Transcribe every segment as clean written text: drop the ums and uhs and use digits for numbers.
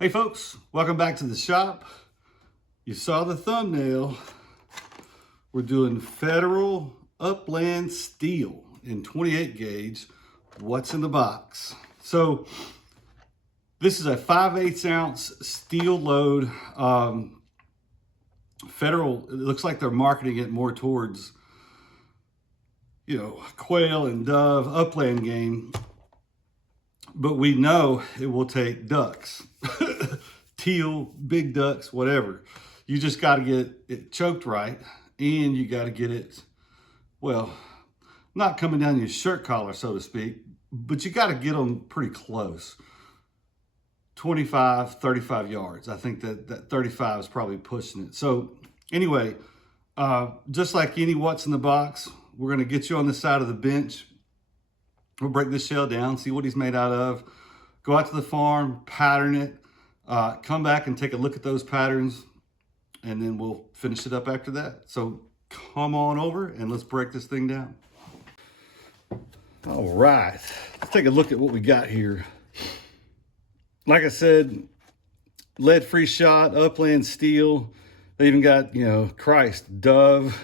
Hey folks, welcome back to the shop. You saw the thumbnail. We're doing Federal Upland steel in 28 gauge. What's in the box? So this is a 5/8 ounce steel load. Federal, it looks like they're marketing it more towards, quail and dove, upland game. But we know it will take ducks, teal, big ducks, whatever. You just got to get it choked right, and you got to get it, well, not coming down your shirt collar, so to speak, but you got to get them pretty close. 25, 35 yards. I think that 35 is probably pushing it. So anyway, just like any what's in the box, we're going to get you on the side of the bench. We'll break this shell down, see what he's made out of, go out to the farm, pattern it, come back and take a look at those patterns, and then we'll finish it up after that. So come on over and let's break this thing down. All right, let's take a look at what we got here. Like I said, lead-free shot, upland steel. They even got, Christ, dove,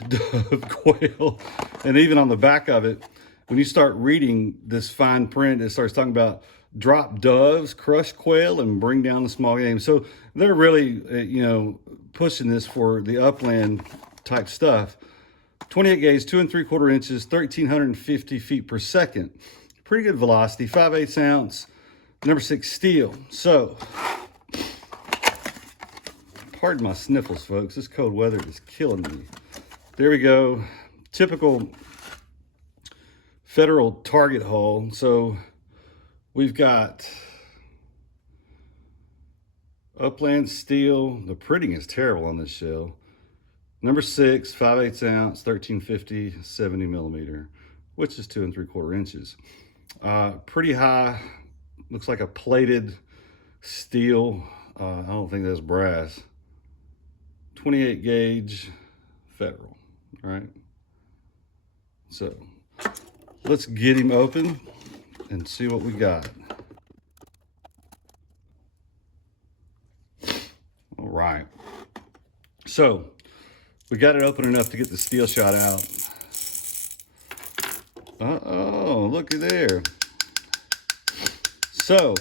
quail, and even on the back of it, when you start reading this fine print, it starts talking about drop doves, crush quail, and bring down the small game. So they're really, pushing this for the upland type stuff. 28 gauge, 2 3/4 inches, 1,350 feet per second. Pretty good velocity, 5/8 ounce, number 6 steel. So, pardon my sniffles, folks. This cold weather is killing me. There we go. Typical Federal target hull. So we've got upland steel. The printing is terrible on this shell. Number 6, 5/8 ounce, 1,350, 70 millimeter, which is 2 3/4 inches. Pretty high. Looks like a plated steel. I don't think that's brass. 28 gauge Federal, right? So let's get him open and see what we got. All right. So we got it open enough to get the steel shot out. Uh-oh, looky there. So,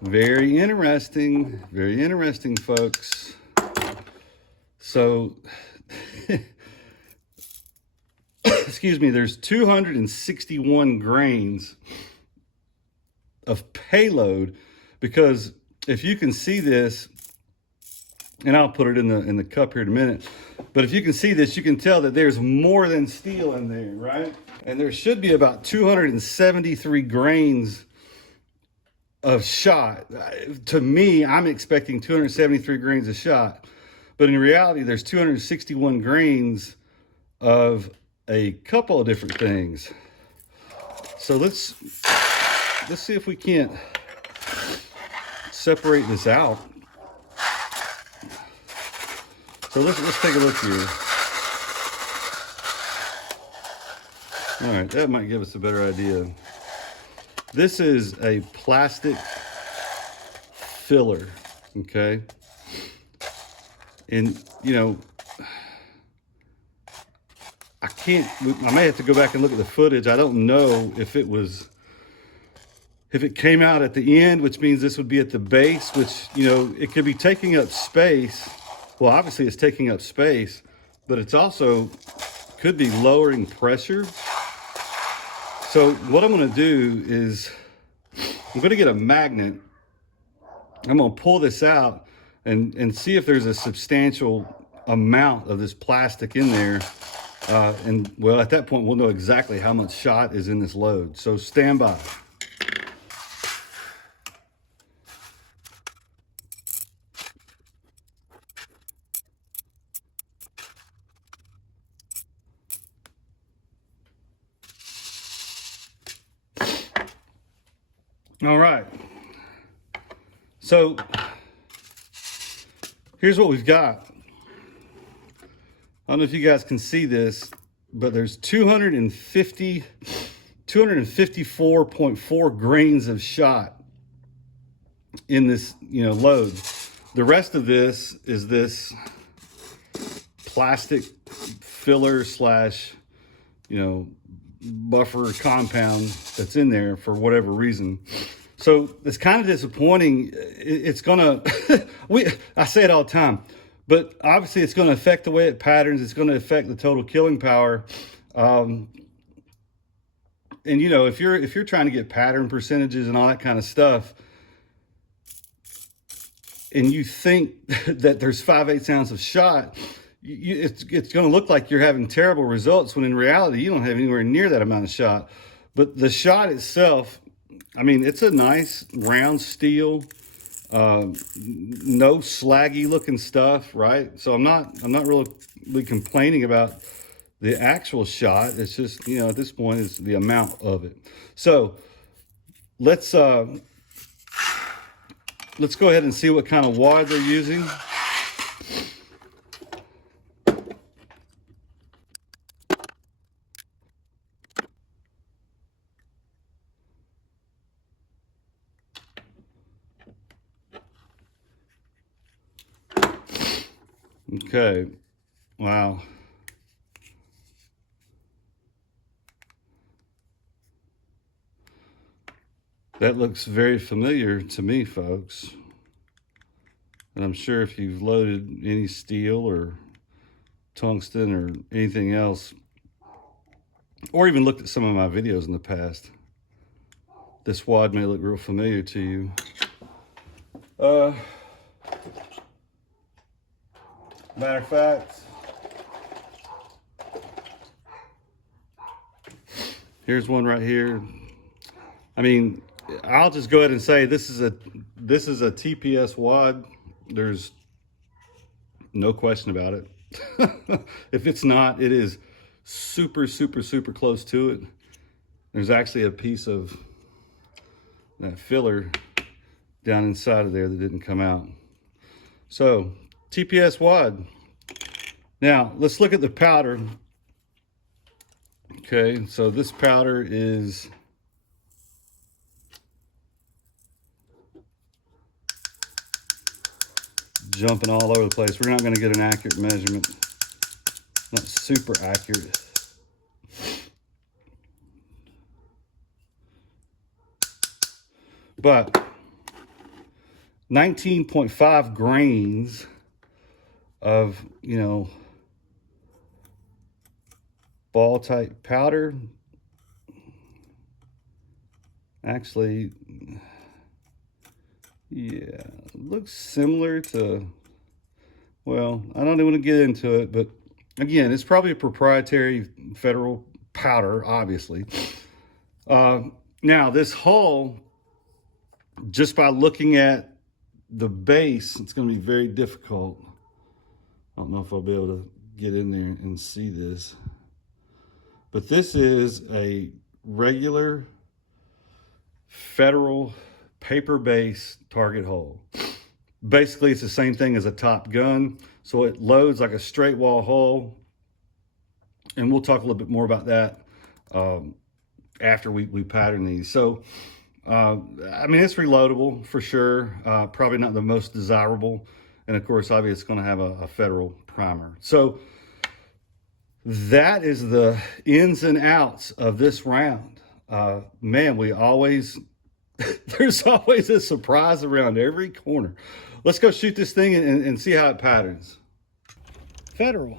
very interesting, folks. So, excuse me, there's 261 grains of payload, because if you can see this, and I'll put it in the cup here in a minute, but if you can see this, you can tell that there's more than steel in there, right? And there should be about 273 grains of shot. To me, I'm expecting 273 grains of shot, but in reality, there's 261 grains of a couple of different things. So let's see if we can't separate this out. So let's take a look here. All right, that might give us a better idea. This is a plastic filler, okay? And I may have to go back and look at the footage. I don't know if it came out at the end, which means this would be at the base, which, it could be taking up space. Well, obviously it's taking up space, but it's also could be lowering pressure. So what I'm going to do is I'm going to get a magnet. I'm going to pull this out and see if there's a substantial amount of this plastic in there. And well, at that point, we'll know exactly how much shot is in this load. So stand by. All right. So here's what we've got. I don't know if you guys can see this, but there's 254.4 grains of shot in this, load. The rest of this is this plastic filler slash, buffer compound that's in there for whatever reason. So it's kind of disappointing. It's gonna, I say it all the time, but obviously it's gonna affect the way it patterns. It's gonna affect the total killing power. And if you're trying to get pattern percentages and all that kind of stuff, and you think that there's 5/8 ounce of shot, it's going to look like you're having terrible results, when in reality you don't have anywhere near that amount of shot. But the shot itself, I mean, it's a nice round steel, no slaggy looking stuff, right? So I'm not really complaining about the actual shot. It's just, at this point, it's the amount of it. So let's go ahead and see what kind of wad they're using. Okay, wow. That looks very familiar to me, folks. And I'm sure if you've loaded any steel or tungsten or anything else, or even looked at some of my videos in the past, this wad may look real familiar to you. Matter of fact, here's one right here. I mean, I'll just go ahead and say this is a TPS wad. There's no question about it. If it's not, it is super, super, super close to it. There's actually a piece of that filler down inside of there that didn't come out. So, TPS wad. Now, let's look at the powder. Okay, so this powder is jumping all over the place. We're not going to get an accurate measurement. Not super accurate. But 19.5 grains of, ball type powder. Actually, yeah, looks similar to, well, I don't even want to get into it, but again, it's probably a proprietary federal powder, obviously. Now, this hull, just by looking at the base, it's going to be very difficult. I don't know if I'll be able to get in there and see this. But this is a regular federal paper-based target hull. Basically, it's the same thing as a Top Gun. So it loads like a straight wall hull. And we'll talk a little bit more about that after we pattern these. So, I mean, it's reloadable for sure. Probably not the most desirable. And of course, obviously, it's going to have a federal primer. So that is the ins and outs of this round. Man, we always, there's always a surprise around every corner. Let's go shoot this thing and see how it patterns. Federal,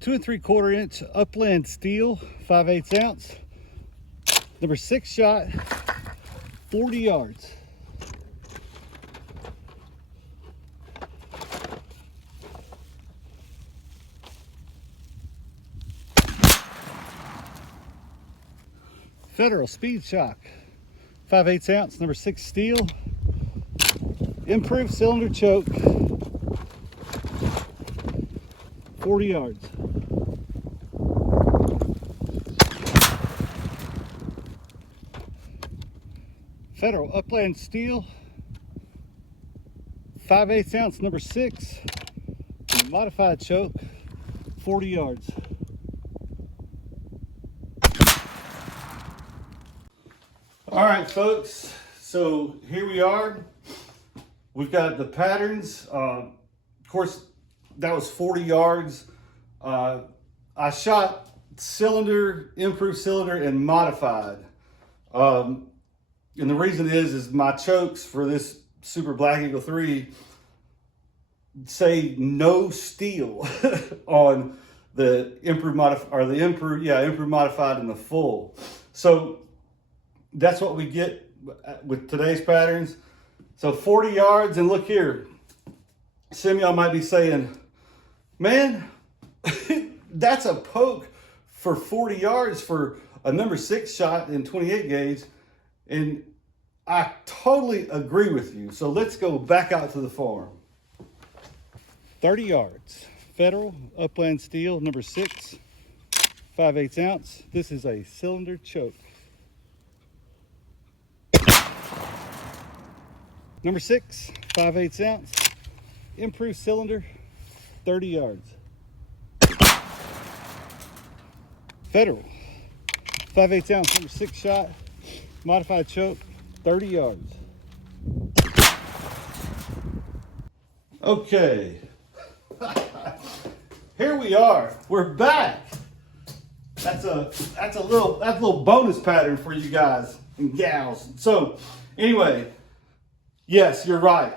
2 3/4 inch Upland steel, 5/8 ounce, number 6 shot, 40 yards. Federal Speed Shock, 5/8 ounce, number 6 steel, improved cylinder choke, 40 yards. Federal Upland steel, 5/8 ounce, number 6, modified choke, 40 yards. All right, folks, So here we are. We've got the patterns. Of course, that was 40 yards. I shot cylinder, improved cylinder, and modified. And the reason is my chokes for this Super Black Eagle 3 say no steel on the improved modified and the full. So that's what we get with today's patterns. So 40 yards, and look here. Some of y'all might be saying, man, that's a poke for 40 yards for a number 6 shot in 28 gauge. And I totally agree with you. So let's go back out to the farm. 30 yards, Federal Upland steel, number 6, 5/8 ounce. This is a cylinder choke. Number 6, 5/8 ounce, improved cylinder, 30 yards. Federal, 5/8 ounce, number 6 shot, modified choke, 30 yards. Okay, here we are. We're back. That's a little bonus pattern for you guys and gals. So anyway, yes, you're right.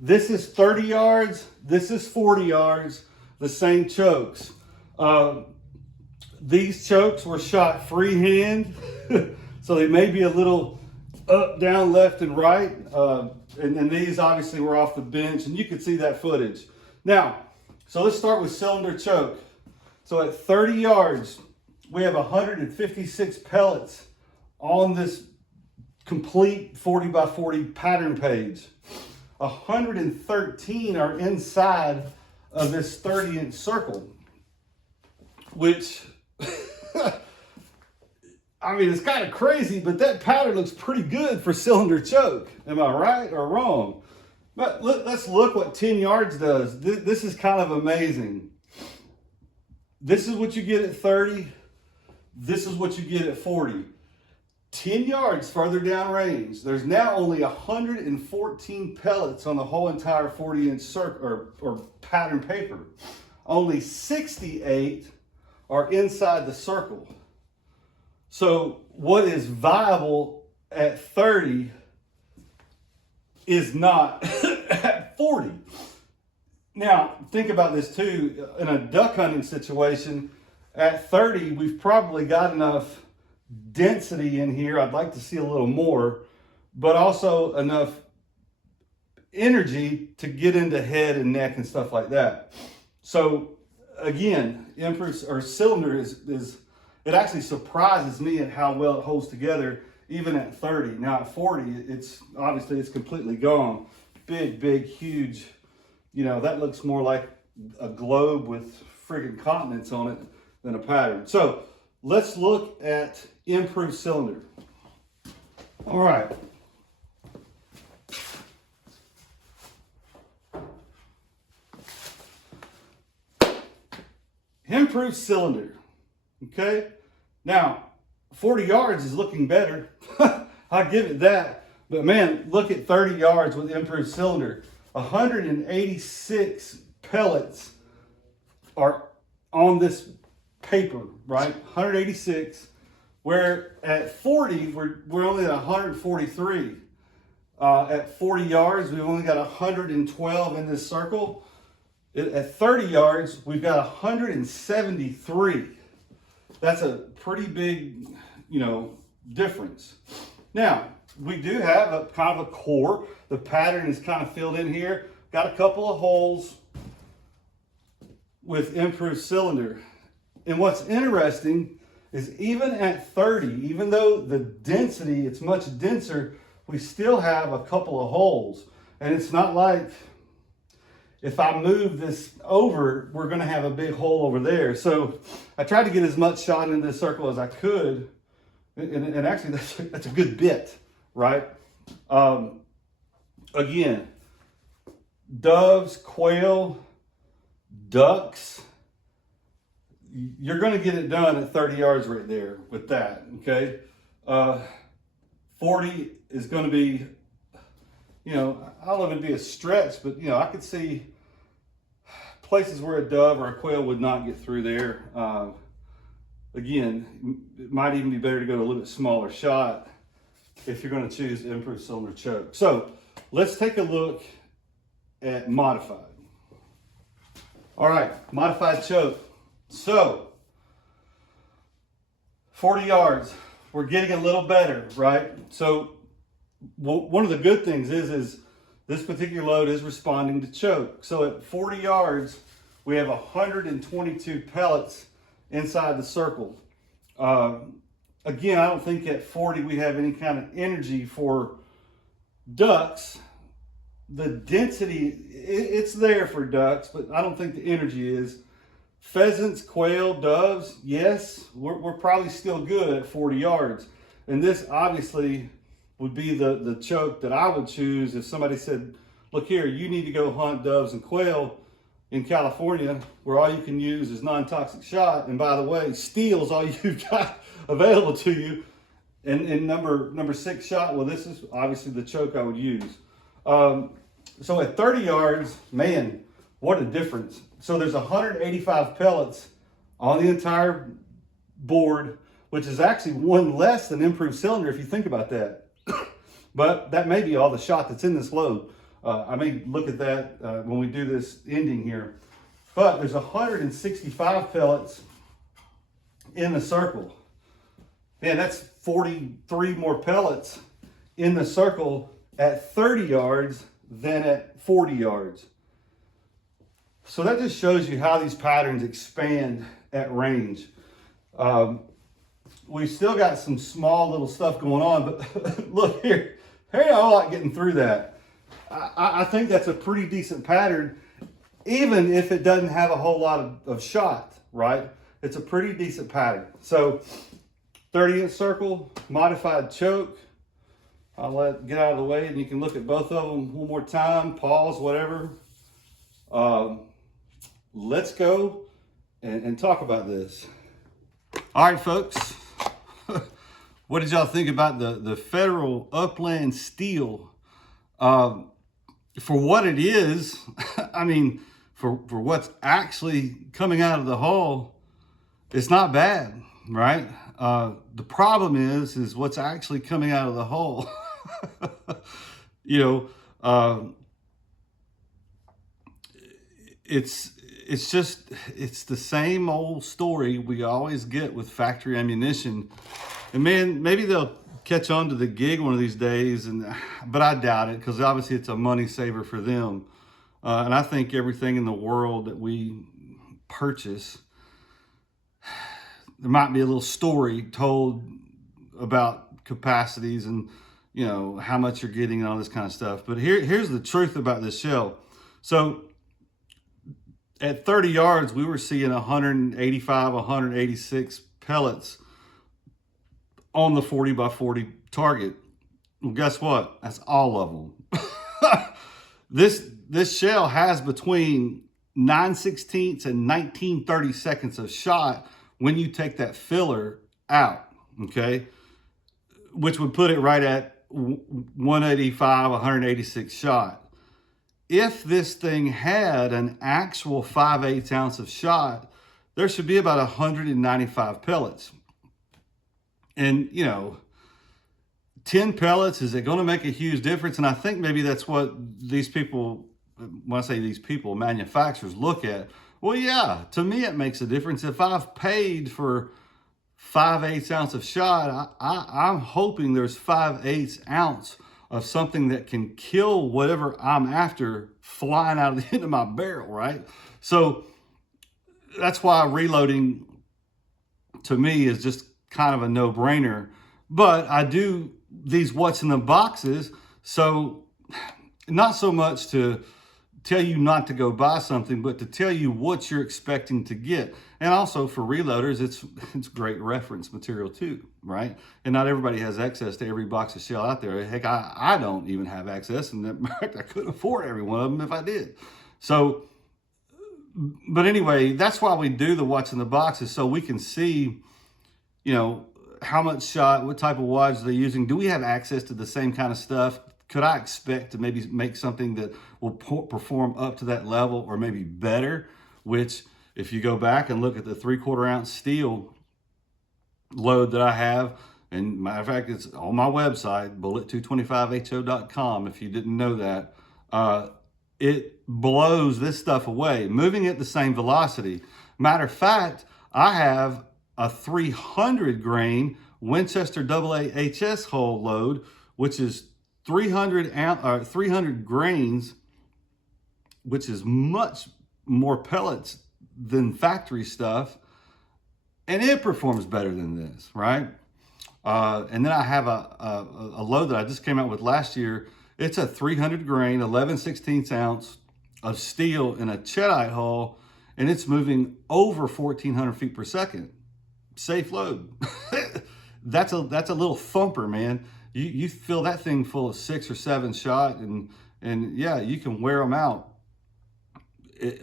This is 30 yards. This is 40 yards. The same chokes. These chokes were shot freehand, so they may be a little up, down, left, and right. And these obviously were off the bench, and you could see that footage. Now, so let's start with cylinder choke. So at 30 yards, we have 156 pellets on this complete 40 by 40 pattern page. 113 are inside of this 30-inch circle, which, I mean, it's kind of crazy, but that pattern looks pretty good for cylinder choke. Am I right or wrong? But let's look what 10 yards does. This is kind of amazing. This is what you get at 30. This is what you get at 40. 10 yards further down range, there's now only 114 pellets on the whole entire 40-inch circle or pattern paper. Only 68 are inside the circle. So what is viable at 30 is not at 40. Now, think about this too. In a duck hunting situation, at 30, we've probably got enough density in here. I'd like to see a little more, but also enough energy to get into head and neck and stuff like that. So again, improved or cylinder is it actually surprises me at how well it holds together even at 30. Now at 40, it's obviously it's completely gone. Big, huge, you know, that looks more like a globe with friggin' continents on it than a pattern. So let's look at improved cylinder. All right. Improved cylinder. Okay. Now, 40 yards is looking better. I'll give it that. But man, look at 30 yards with improved cylinder. 186 pellets are on this paper, right? 186. Where at 40, we're only at 143. At 40 yards, we've only got 112 in this circle. At 30 yards, we've got 173. That's a pretty big, you know, difference. Now, we do have a kind of a core. The pattern is kind of filled in here. Got a couple of holes with improved cylinder. And what's interesting is even at 30, even though the density, it's much denser, we still have a couple of holes. And it's not like if I move this over, we're gonna have a big hole over there. So I tried to get as much shot into this circle as I could. And actually that's a good bit, right? Again, doves, quail, ducks, you're going to get it done at 30 yards right there with that, okay? 40 is going to be, you know, I don't know if it'd be a stretch, but, you know, I could see places where a dove or a quail would not get through there. Again, it might even be better to go to a little bit smaller shot if you're going to choose to improve cylinder choke. So let's take a look at modified. All right, modified choke. So 40 yards, we're getting a little better, right? So one of the good things is this particular load is responding to choke. So at 40 yards, we have 122 pellets inside the circle. Again, I don't think at 40 we have any kind of energy for ducks. The density, it's there for ducks, but I don't think the energy is. Pheasants, quail, doves, yes, we're probably still good at 40 yards. And this obviously would be the choke that I would choose if somebody said, look here, you need to go hunt doves and quail in California where all you can use is non-toxic shot. And by the way, steel is all you've got available to you. And number 6 shot, well, this is obviously the choke I would use. So at 30 yards, man, what a difference. So there's 185 pellets on the entire board, which is actually one less than improved cylinder if you think about that. But that may be all the shot that's in this load. I may look at that when we do this ending here. But there's 165 pellets in the circle. Man, that's 43 more pellets in the circle at 30 yards than at 40 yards. So that just shows you how these patterns expand at range. We still got some small little stuff going on, but look here, ain't a whole lot getting through that. I think that's a pretty decent pattern, even if it doesn't have a whole lot of shot, right? It's a pretty decent pattern. So 30-inch circle, modified choke. I'll get out of the way and you can look at both of them one more time, pause, whatever. Let's go and talk about this. All right, folks. What did y'all think about the Federal Upland steel? For what it is, I mean, for what's actually coming out of the hull, it's not bad, right? The problem is what's actually coming out of the hull. You know, it's the same old story we always get with factory ammunition. And man, maybe they'll catch on to the gig one of these days, but I doubt it, because obviously it's a money saver for them. And I think everything in the world that we purchase, there might be a little story told about capacities and, you know, how much you're getting and all this kind of stuff. But here's the truth about this shell. So at 30 yards, we were seeing 185, 186 pellets on the 40 by 40 target. Well, guess what? That's all of them. This shell has between 9/16 and 19/32 of shot when you take that filler out, okay? Which would put it right at 185, 186 shot. If this thing had an actual 5/8 ounce of shot, there should be about 195 pellets. And, you know, 10 pellets, is it going to make a huge difference? And I think maybe that's what these people, when I say these people, manufacturers look at. Well, yeah, to me it makes a difference. If I've paid for 5/8 ounce of shot, I'm hoping there's 5/8 ounce of something that can kill whatever I'm after flying out of the end of my barrel, right? So that's why reloading to me is just kind of a no-brainer. But I do these what's in the boxes, so not so much to tell you not to go buy something, but to tell you what you're expecting to get. And also for reloaders, it's great reference material too, right? And not everybody has access to every box of shell out there. Heck, I don't even have access, and in fact, I couldn't afford every one of them if I did. So, but anyway, that's why we do the what's in the boxes, so we can see, you know, how much shot, what type of wads they're using. Do we have access to the same kind of stuff? Could I expect to maybe make something that will perform up to that level or maybe better? Which, if you go back and look at the 3/4 ounce steel load that I have, and matter of fact, it's on my website, bullet225ho.com, if you didn't know that, it blows this stuff away, moving at the same velocity. Matter of fact, I have a 300 grain Winchester AAHS hull load, which is 300 grains, which is much more pellets than factory stuff, and it performs better than this, right? And then I have a load that I just came out with last year. It's a 300 grain, 11/16 ounce of steel in a Cheddite hull, and it's moving over 1,400 feet per second. Safe load. That's a little thumper, man. You fill that thing full of 6 or 7 shot, and yeah, you can wear them out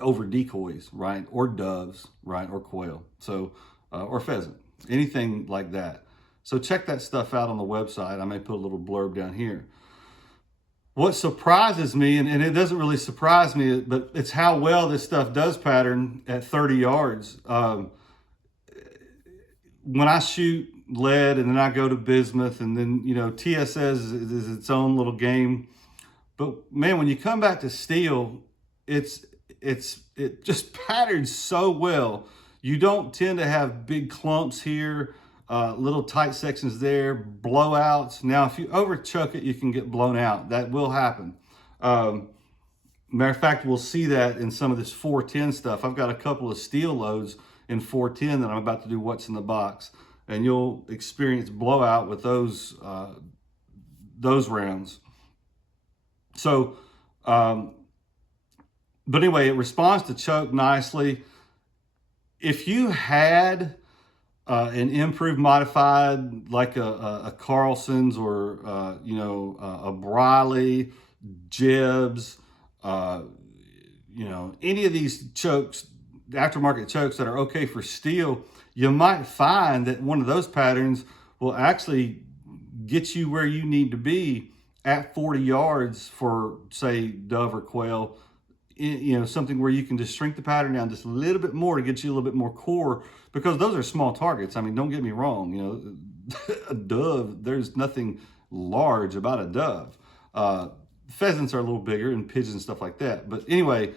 over decoys, right? Or doves, right? Or quail, so or pheasant, anything like that. So check that stuff out on the website. I may put a little blurb down here. What surprises me, and it doesn't really surprise me, but it's how well this stuff does pattern at 30 yards. When I shoot lead and then I go to bismuth, and then, you know, TSS is its own little game. But man, when you come back to steel, it just patterns so well. You don't tend to have big clumps here, little tight sections there, blowouts. Now, if you overchuck it, you can get blown out. That will happen. Matter of fact, we'll see that in some of this 410 stuff. I've got a couple of steel loads in 410 that I'm about to do what's in the box, and you'll experience blowout with those rounds. So, but anyway, it responds to choke nicely. If you had an improved modified, like a Carlson's or you know, a Briley, Jebs, you know, any of these chokes, aftermarket chokes that are okay for steel, you might find that one of those patterns will actually get you where you need to be at 40 yards for, say, dove or quail. You know, something where you can just shrink the pattern down just a little bit more to get you a little bit more core, because those are small targets. I mean, don't get me wrong, you know, a dove, there's nothing large about a dove. Pheasants are a little bigger, and pigeons and stuff like that. But anyway,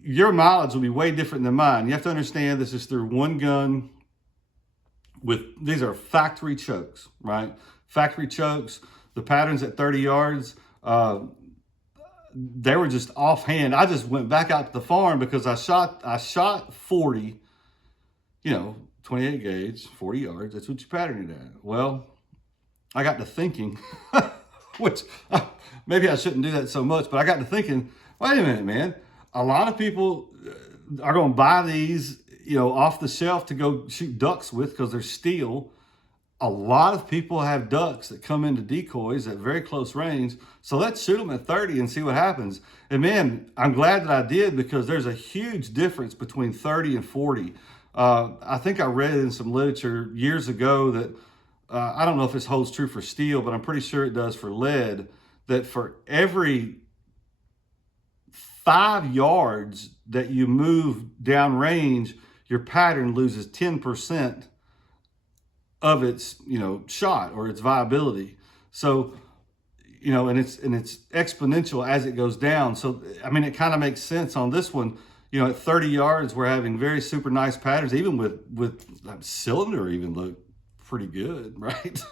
your mileage will be way different than mine. You have to understand this is through one gun with, these are factory chokes, right? Factory chokes, the patterns at 30 yards, they were just offhand. I just went back out to the farm because I shot 40, you know, 28 gauge, 40 yards. That's what you pattern it at. Well, I got to thinking, which maybe I shouldn't do that so much, but I got to thinking, wait a minute, man. A lot of people are going to buy these, you know, off the shelf to go shoot ducks with because they're steel. A lot of people have ducks that come into decoys at very close range. So let's shoot them at 30 and see what happens. And man, I'm glad that I did, because there's a huge difference between 30 and 40. I think I read in some literature years ago that, I don't know if this holds true for steel, but I'm pretty sure it does for lead, that for every 5 yards that you move downrange, your pattern loses 10% of its, you know, shot or its viability. So, you know, and it's exponential as it goes down. So, I mean, it kind of makes sense on this one. You know, at 30 yards, we're having very super nice patterns, even with cylinder even look pretty good, right?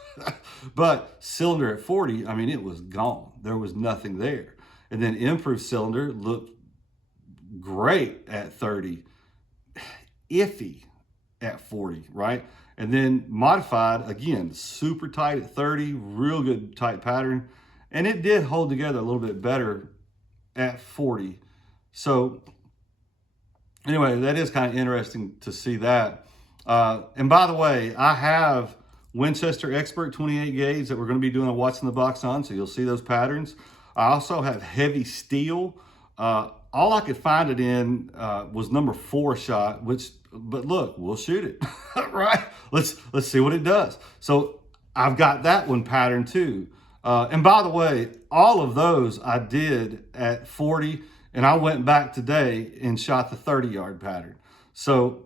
But cylinder at 40, I mean, it was gone. There was nothing there. And then improved cylinder looked great at 30, iffy at 40, right? And then modified, again, super tight at 30, real good tight pattern. And it did hold together a little bit better at 40. So anyway, that is kind of interesting to see that. And by the way, I have Winchester Expert 28 gauge that we're going to be doing a What's in the Box on, so you'll see those patterns. I also have heavy steel. All I could find it in was number 4 shot, which but look, we'll shoot it, right? Let's see what it does. So I've got that one patterned too. And by the way, all of those I did at 40, and I went back today and shot the 30-yard pattern. So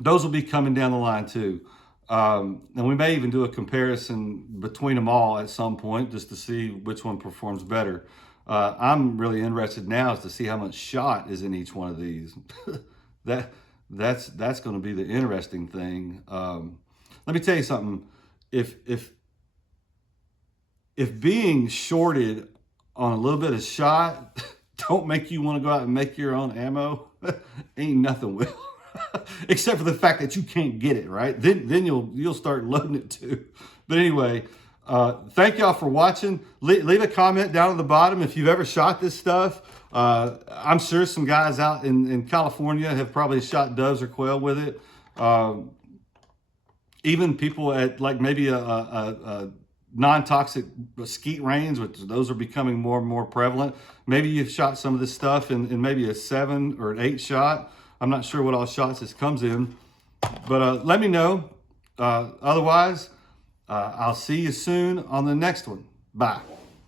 those will be coming down the line too. And we may even do a comparison between them all at some point just to see which one performs better. I'm really interested now is to see how much shot is in each one of these. That's going to be the interesting thing. Let me tell you something. If being shorted on a little bit of shot don't make you want to go out and make your own ammo, ain't nothing will. Except for the fact that you can't get it, right? Then you'll start loading it too. But anyway, thank y'all for watching. Leave a comment down at the bottom if you've ever shot this stuff. I'm sure some guys out in California have probably shot doves or quail with it. Even people at like maybe a non-toxic skeet range, which those are becoming more and more prevalent. Maybe you've shot some of this stuff in maybe a 7 or an 8 shot. I'm not sure what all shots this comes in, but let me know. Otherwise, I'll see you soon on the next one. Bye.